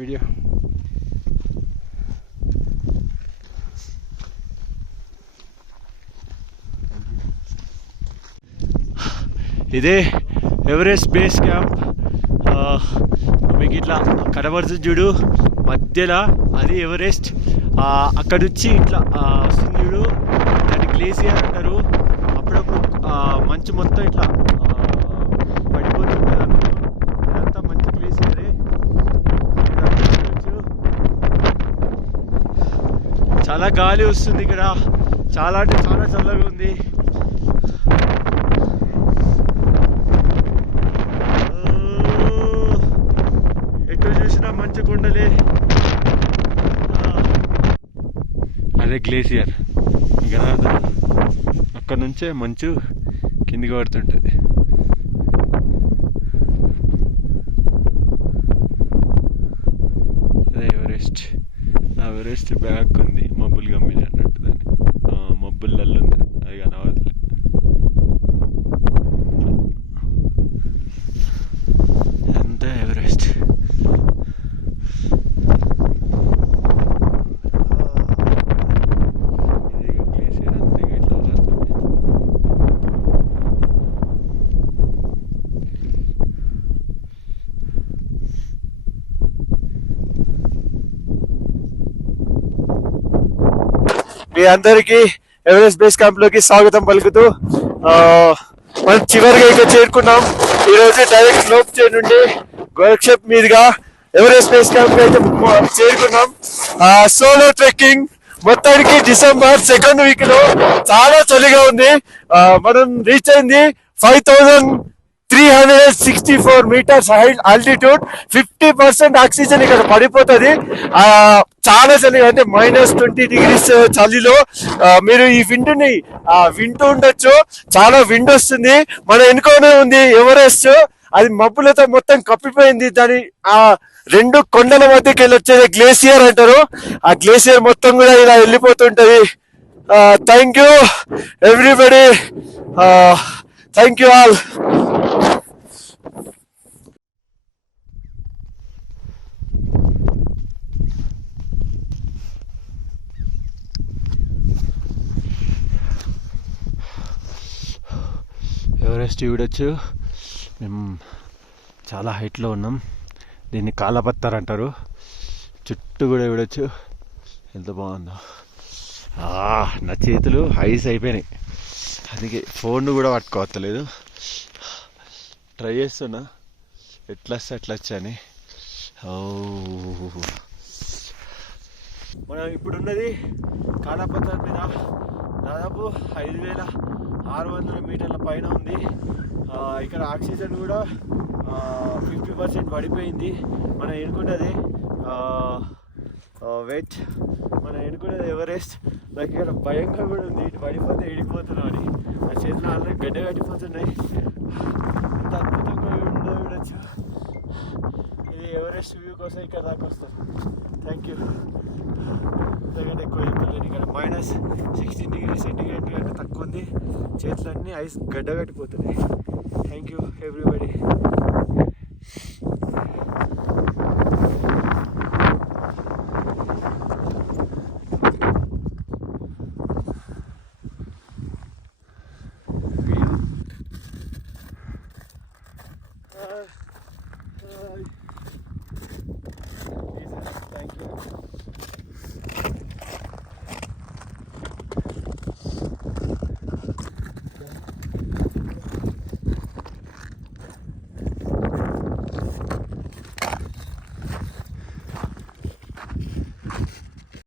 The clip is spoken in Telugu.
వీడియో. ఇదే ఎవరెస్ట్ బేస్ క్యాంప్. మీకు ఇట్లా కనబడుతుంది చూడు మధ్యలో, అది ఎవరెస్ట్. అక్కడ నుంచి ఇట్లా వస్తుంది, దాన్ని గ్లేసియర్ అంటారు. అప్పుడప్పుడు మంచు మొత్తం ఇట్లా పడిపోతుంది అన్నమాట. ఇదంతా మంచి గ్లేసియరే. చాలా గాలి వస్తుంది ఇక్కడ, చాలా అంటే చాలా చల్లగా ఉంది. ఎటు చూసినా మంచు కొండలే. అదే గ్లేసియర్ కదా, అక్కడ నుంచే మంచు కిందికి పడుతుంటుంది. అదే ఎవరెస్ట్. ఎవరెస్ట్ బ్యాక్ ఉంది, మబ్బులు గమ్మిన అన్నట్టు. దాన్ని మబ్బులలో ఉంది, అది కనవట్లేదు. అంతే ఎవరెస్ట్. మీ అందరికీ ఎవరెస్ట్ బేస్ క్యాంప్ లోకి స్వాగతం పలుకుతూ మనం చివరిగా ఇక్కడ చేరుకున్నాం. ఈరోజు డైరెక్ట్ లోప్ చైన్ నుండి గోరక్షప్ మీదుగా ఎవరెస్ట్ బేస్ క్యాంప్ అయితే చేరుకున్నాం. Solo trekking. మొత్తానికి డిసెంబర్ 2nd వీక్ లో చాలా చలిగా ఉంది. మనం రీచ్ అయింది 5364 meters ఆల్టిట్యూడ్. 50% ఆక్సిజన్ ఇక్కడ పడిపోతుంది. చాలా చలి, అంటే -20 degrees చలిలో మీరు ఈ విండ్ని వింటూ ఉండొచ్చు. చాలా విండ్ వస్తుంది. మన వెనుకనే ఉంది ఎవరెస్ట్, అది మబ్బులతో మొత్తం కప్పిపోయింది. దాని రెండు కొండల మధ్యకి వెళ్ళి వచ్చేది గ్లేసియర్ అంటారు. ఆ గ్లేసియర్ మొత్తం కూడా ఇలా వెళ్ళిపోతుంటది. Thank you everybody, thank you all. Everest చూడొచ్చు. మేము చాలా హైట్లో ఉన్నాం. దీన్ని కాలపత్తర్ అంటారు. చుట్టూ కూడా చూడొచ్చు ఎంత బాగుందో. నా చేతులు ఐస్ అయిపోయినాయి, అందుకే ఫోన్ కూడా పట్టుకోవట్లేదు. ట్రై చేస్తున్నా ఎట్లా వస్తే అట్లా వచ్చాని. మనం ఇప్పుడున్నది కాలపత్తర్ మీద. దాదాపు 5600 మీటర్ల పైన ఉంది. ఇక్కడ ఆక్సిజన్ కూడా 50% పడిపోయింది. మనం ఎన్నుకున్నది వెయిట్, మనం ఎన్నుకున్నది ఎవరెస్ట్. నాకు ఇక్కడ భయంగా కూడా ఉంది, ఇటు పడిపోతే ఇడిపోతున్నాం అని. నా చేతులు ఆల్రెడీ గడ్డ కట్టిపోతున్నాయి. ఎంత అద్భుతంగా ఉందో చూడొచ్చు. ఇది ఎవరెస్ట్ వ్యూ కోసం ఇక్కడ దాకా వస్తాను. Thank you. ఎందుకంటే ఎక్కువ చెప్పలేదు, ఇక్కడ -16 degrees సెంటిగ్రేడ్ కంటే తక్కువ ఉంది. చేతులన్నీ ఐస్ గడ్డ కట్టిపోతున్నాయి. Thank you everybody.